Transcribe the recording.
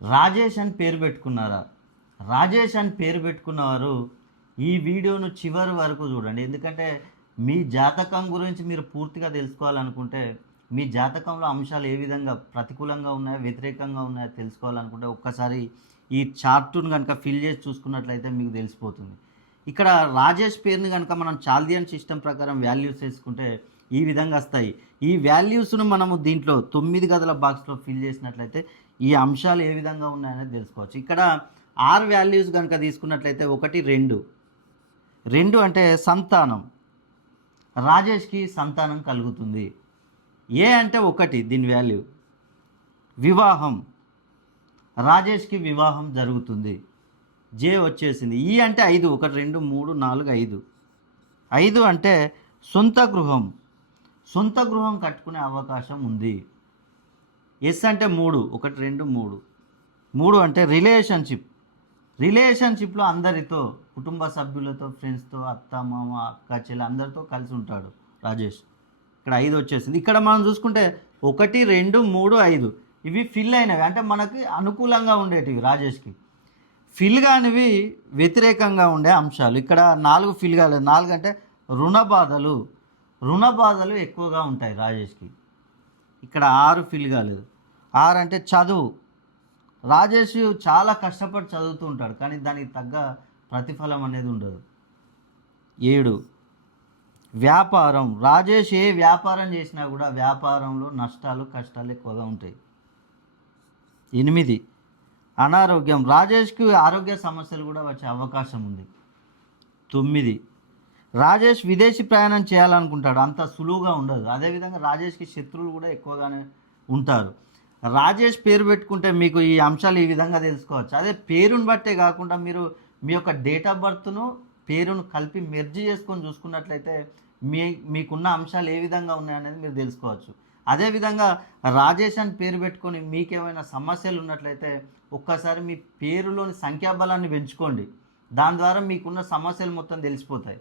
రాజేష్ అని పేరు పెట్టుకున్నారా? రాజేష్ అని పేరు పెట్టుకున్నవారు ఈ వీడియోను చివరి వరకు చూడండి. ఎందుకంటే మీ జాతకం గురించి మీరు పూర్తిగా తెలుసుకోవాలనుకుంటే, మీ జాతకంలో అంశాలు ఏ విధంగా ప్రతికూలంగా ఉన్నాయో వ్యతిరేకంగా ఉన్నాయో తెలుసుకోవాలనుకుంటే ఒక్కసారి ఈ చార్టును కనుక ఫిల్ చేసి చూసుకున్నట్లయితే మీకు తెలిసిపోతుంది. ఇక్కడ రాజేష్ పేరుని కనుక మనం చాల్దియన్ సిస్టమ్ ప్రకారం వాల్యూస్ వేసుకుంటే ఈ విధంగా వస్తాయి. ఈ వాల్యూస్ను మనము దీంట్లో 9 గదుల బాక్స్లో ఫిల్ చేసినట్లయితే ఈ అంశాలు ఏ విధంగా ఉన్నాయనేది తెలుసుకోవచ్చు. ఇక్కడ 6 వాల్యూస్ కనుక తీసుకున్నట్లయితే 1, 2. 2 అంటే సంతానం, రాజేష్కి సంతానం కలుగుతుంది. ఏ అంటే 1 దీని వాల్యూ. వివాహం, రాజేష్కి వివాహం జరుగుతుంది. జే వచ్చేసింది. ఈ అంటే 5, 1, 2, 3, 4, 5. 5 అంటే సొంత గృహం, సొంత గృహం కట్టుకునే అవకాశం ఉంది. ఎస్ అంటే 3, 1, 2, 3. 3 అంటే రిలేషన్షిప్, రిలేషన్షిప్లో అందరితో, కుటుంబ సభ్యులతో, ఫ్రెండ్స్తో, అత్త మామ అక్క చెల్లి అందరితో కలిసి ఉంటాడు రాజేష్. ఇక్కడ 5 వచ్చేసింది. ఇక్కడ మనం చూసుకుంటే 1, 2, 3, 5 ఇవి ఫిల్ అయినవి, అంటే మనకి అనుకూలంగా ఉండేటివి. రాజేష్కి ఫిల్ కానివి వ్యతిరేకంగా ఉండే అంశాలు. ఇక్కడ 4 ఫిల్ కాలేదు. 4 అంటే రుణ బాధలు, రుణ బాధలు ఎక్కువగా ఉంటాయి రాజేష్కి. ఇక్కడ 6 ఫిల్ కాలేదు. 6 అంటే చదువు, రాజేష్ చాలా కష్టపడి చదువుతూ ఉంటాడు కానీ దానికి తగ్గ ప్రతిఫలం అనేది ఉండదు. 7 వ్యాపారం, రాజేష్ ఏ వ్యాపారం చేసినా కూడా వ్యాపారంలో నష్టాలు కష్టాలు ఎక్కువగా ఉంటాయి. 8 అనారోగ్యం, రాజేష్కి ఆరోగ్య సమస్యలు కూడా వచ్చే అవకాశం ఉంది. 9 రాజేష్ విదేశీ ప్రయాణం చేయాలనుకుంటాడు, అంత సులువుగా ఉండదు. అదేవిధంగా రాజేష్కి శత్రువులు కూడా ఎక్కువగానే ఉంటారు. రాజేష్ పేరు పెట్టుకుంటే మీకు ఈ అంశాలు ఈ విధంగా తెలుసుకోవచ్చు. అదే పేరుని బట్టే కాకుండా మీరు మీ యొక్క డేట్ ఆఫ్ బర్త్ను పేరును కలిపి మెర్జ్ చేసుకొని చూసుకున్నట్లయితే మీకున్న అంశాలు ఏ విధంగా ఉన్నాయనేది మీరు తెలుసుకోవచ్చు. అదేవిధంగా రాజేష్ అని పేరు పెట్టుకొని మీకేమైనా సమస్యలు ఉన్నట్లయితే ఒక్కసారి మీ పేరులోని సంఖ్యాబలాన్ని పెంచుకోండి. దాని ద్వారా మీకున్న సమస్యలు మొత్తం తెలిసిపోతాయి.